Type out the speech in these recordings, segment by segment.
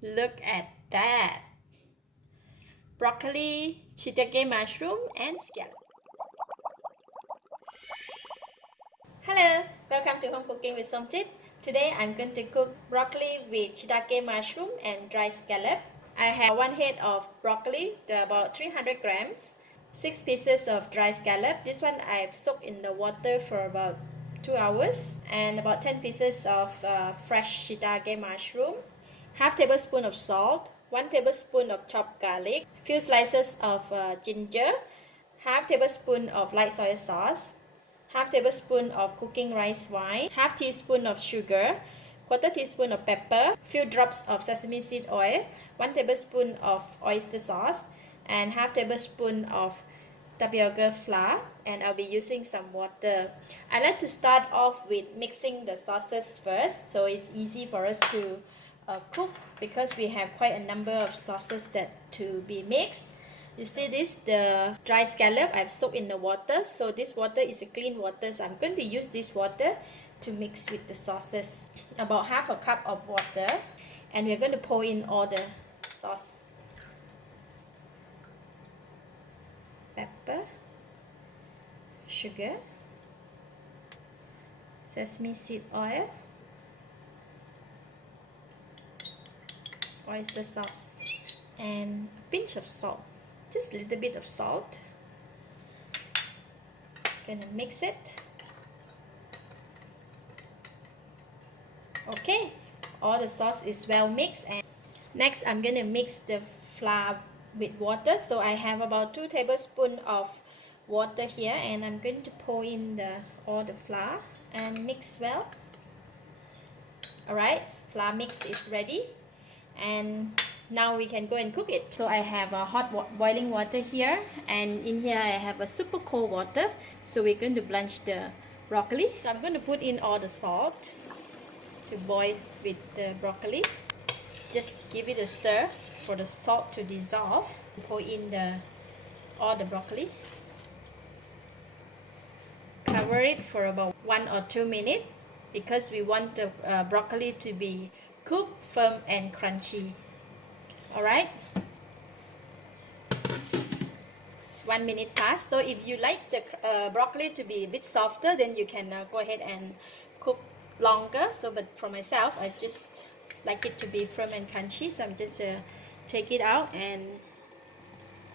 Look at that. Broccoli, shiitake mushroom, and scallop. Hello, welcome to Home Cooking with Somjit. Today I'm going to cook broccoli with shiitake mushroom and dry scallop. I have one head of broccoli, about 300 grams, 6 pieces of dry scallop. This one I've soaked in the water for about 2 hours, and about 10 pieces of fresh shiitake mushroom, half tablespoon of salt, 1 tablespoon of chopped garlic, few slices of ginger, half tablespoon of light soy sauce, half tablespoon of cooking rice wine, half teaspoon of sugar, quarter teaspoon of pepper, few drops of sesame seed oil, 1 tablespoon of oyster sauce, and half tablespoon of tapioca flour, and I'll be using some water. I like to start off with mixing the sauces first, so it's easy for us to cook because we have quite a number of sauces that to be mixed. You see this, the dry scallop I've soaked in the water, so this water is a clean water, so I'm going to use this water to mix with the sauces. About half a cup of water, and we're going to pour in all the sauce. Pepper, sugar, sesame seed oil, oyster sauce, and a pinch of salt. Just a little bit of salt. Gonna mix it. Okay, all the sauce is well mixed, and next I'm gonna mix the flour with water. So I have about 2 tablespoons of water here, and I'm going to pour in all the flour and mix well. Alright, flour mix is ready, and now we can go and cook it. So I have a hot boiling water here, and in here I have a super cold water. So we're going to blanch the broccoli. So I'm going to put in all the salt to boil with the broccoli. Just give it a stir for the salt to dissolve. Pour in all the broccoli. Cover it for about 1 or 2 minutes because we want the broccoli to be cooked, firm and crunchy. Alright, it's 1 minute past. So if you like the broccoli to be a bit softer, then you can go ahead and cook longer. So but for myself, I just like it to be firm and crunchy, so I'm just take it out and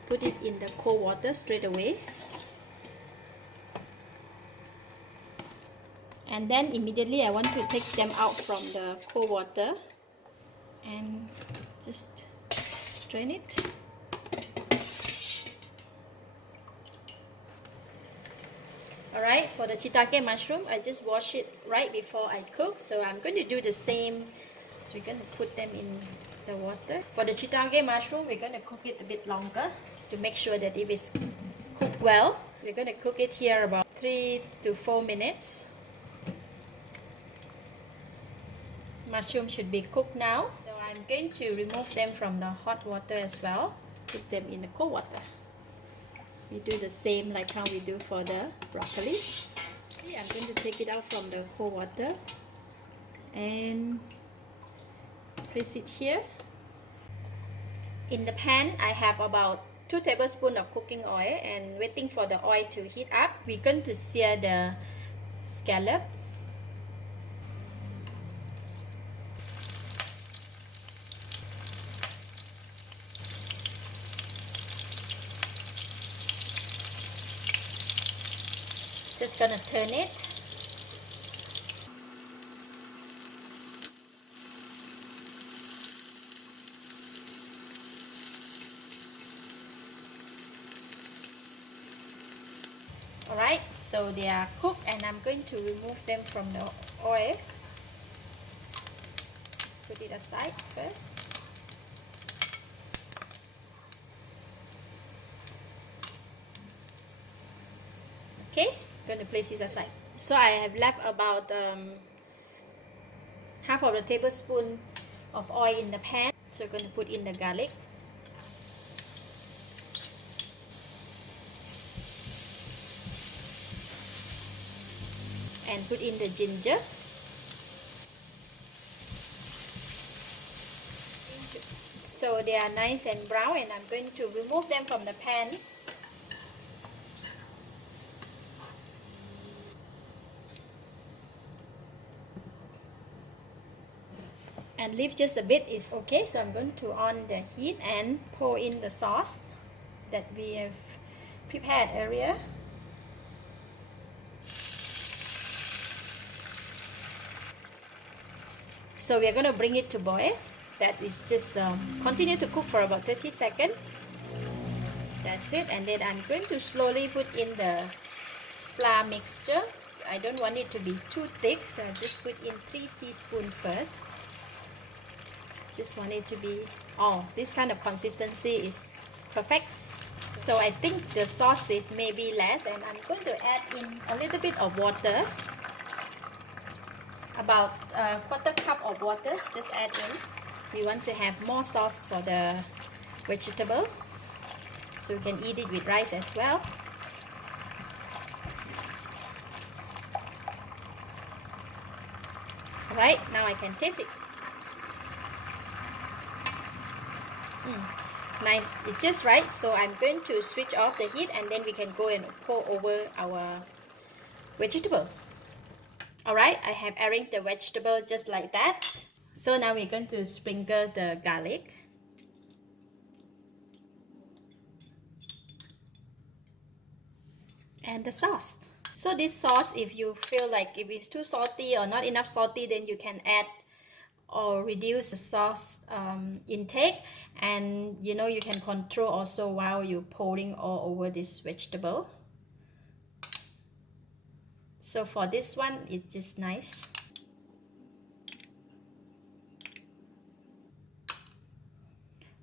put it in the cold water straight away, and then immediately I want to take them out from the cold water and just drain it. Alright, for the shiitake mushroom, I just wash it right before I cook, so I'm going to do the same. So we're going to put them in the water. For the shiitake mushroom, we're going to cook it a bit longer to make sure that it is cooked well. We're going to cook it here about 3 to 4 minutes. Mushroom should be cooked now, so I'm going to remove them from the hot water as well. Put them in the cold water. We do the same like how we do for the broccoli. Okay, I'm going to take it out from the cold water and place it here. In the pan, I have about 2 tablespoons of cooking oil, and waiting for the oil to heat up, we're going to sear the scallop. Just gonna turn it. Alright, so they are cooked, and I'm going to remove them from the oil. Let's put it aside first. Okay, I'm going to place it aside. So I have left about half of a tablespoon of oil in the pan. So I'm going to put in the garlic. And put in the ginger. So they are nice and brown, and I'm going to remove them from the pan. And leave just a bit is okay. So I'm going to on the heat and pour in the sauce that we have prepared earlier. So we are going to bring it to boil. That is just continue to cook for about 30 seconds. That's it. And then I'm going to slowly put in the flour mixture. I don't want it to be too thick, so I'll just put in 3 teaspoons first. Just want it to be, this kind of consistency is perfect. So I think the sauce is maybe less, and I'm going to add in a little bit of water. About a quarter cup of water, just add in. We want to have more sauce for the vegetable, so you can eat it with rice as well. Alright, now I can taste it. Nice, it's just right. So I'm going to switch off the heat, and then we can go and pour over our vegetable. Alright, I have arranged the vegetable just like that. So now we're going to sprinkle the garlic. And the sauce. So this sauce, if you feel like if it's too salty or not enough salty, then you can add or reduce the sauce intake, and you can control also while you're pouring all over this vegetable. So for this one, it's just nice.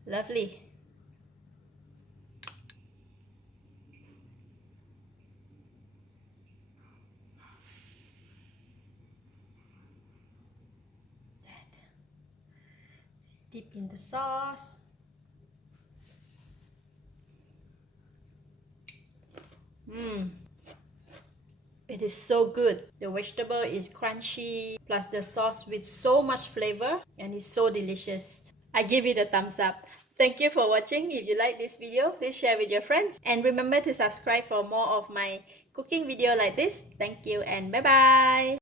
Lovely. Dip in the sauce. It is so good. The vegetable is crunchy, plus the sauce with so much flavor, and it's so delicious. I give it a thumbs up. Thank you for watching. If you like this video, please share with your friends. And remember to subscribe for more of my cooking video like this. Thank you and bye bye.